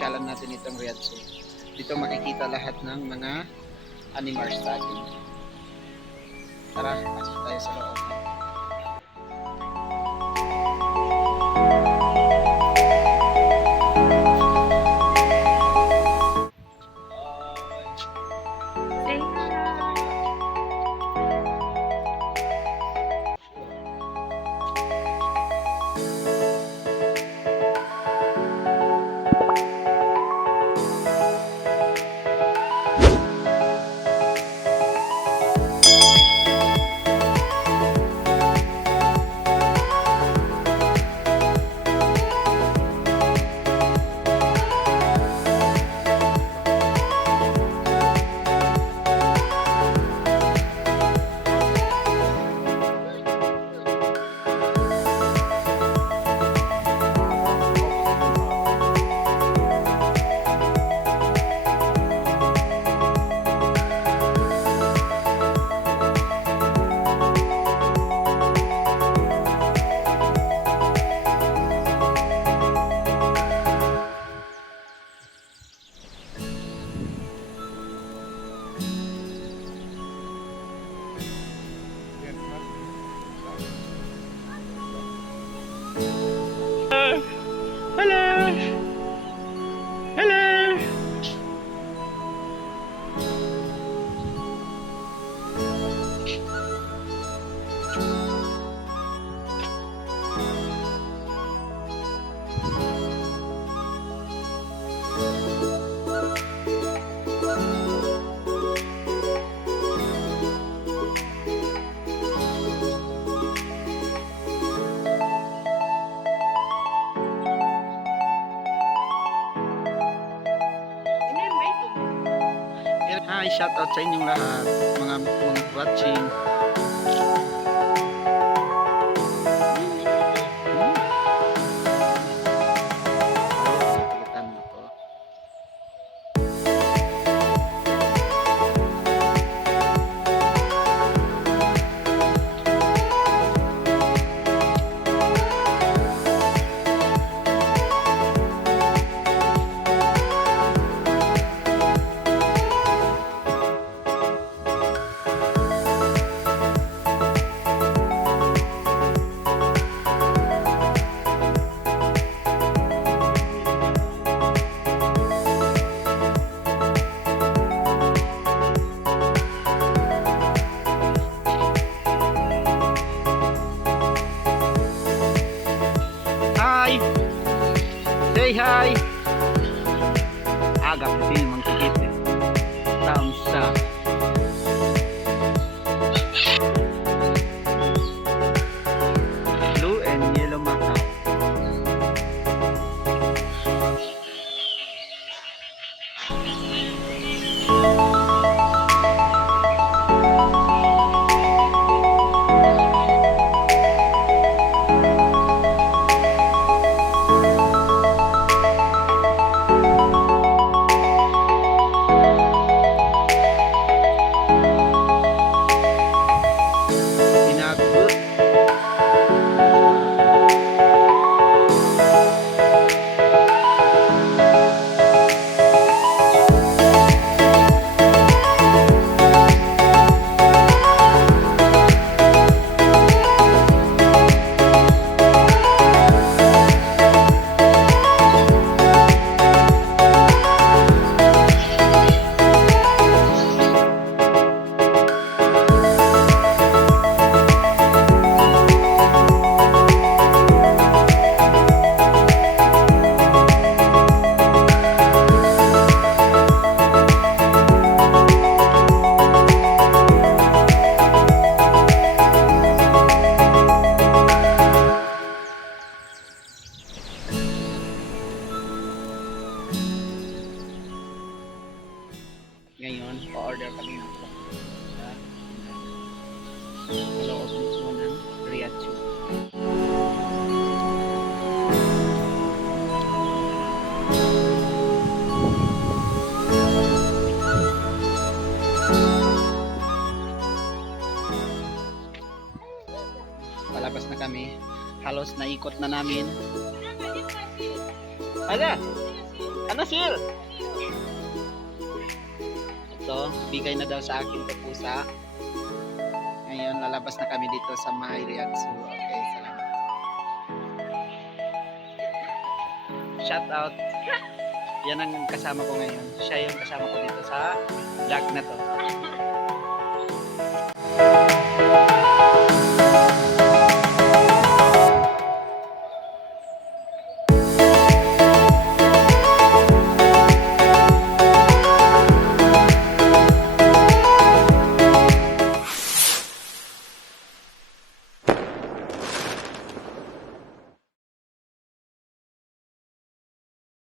pasyalan natin itong Riyadh Zoo. Dito makikita lahat ng mga animals natin. Tara, pasok tayo sa loob. Hello! Hello! Hi, shout out sa inyong lahat, mga watching. Say hi. Agak na din magkikit. Thumbs up. Blue and yellow mata. Ngayon, pa-order kami ng sa loob mismo ng Riyadh Zoo. Palabas na kami. Halos naikot na namin. Ala! Ano, Sil? Ito, bigay na daw sa akin to pusa. Ngayon, lalabas na kami dito sa may Riyadh Zoo. Okay, salamat. Shout out. Yan ang kasama ko ngayon. Siya yung kasama ko dito sa vlog na to.